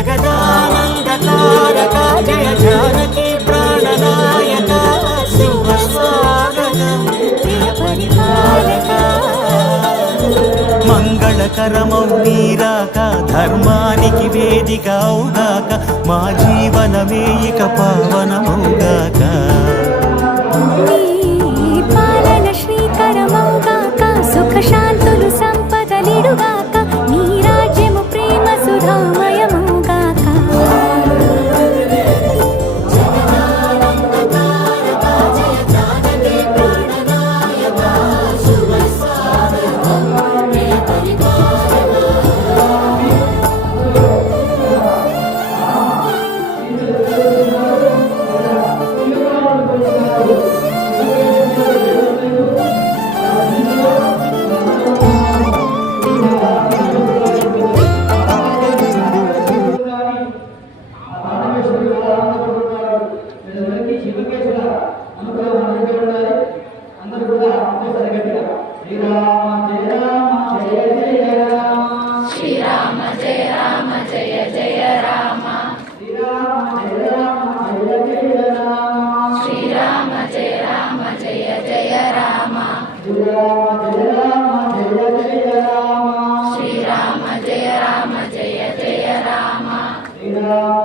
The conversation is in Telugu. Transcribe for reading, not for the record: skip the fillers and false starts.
జగదానందకారక జయ జానకి ప్రాణనాయక శుభ స్వాగతం ప్రియ పరిపాలక మంగళకరమౌ నీరాక ధర్మానికి వేదిక అవుగాక మా జీవనమే ఇక పావనమౌగాక పాలన శ్రీకరమౌగాక సుఖ శాంతులు సంపదలిడుగాక నీ రాజ్యము ప్రేమ సుధామయమౌగాక శ్రీరామ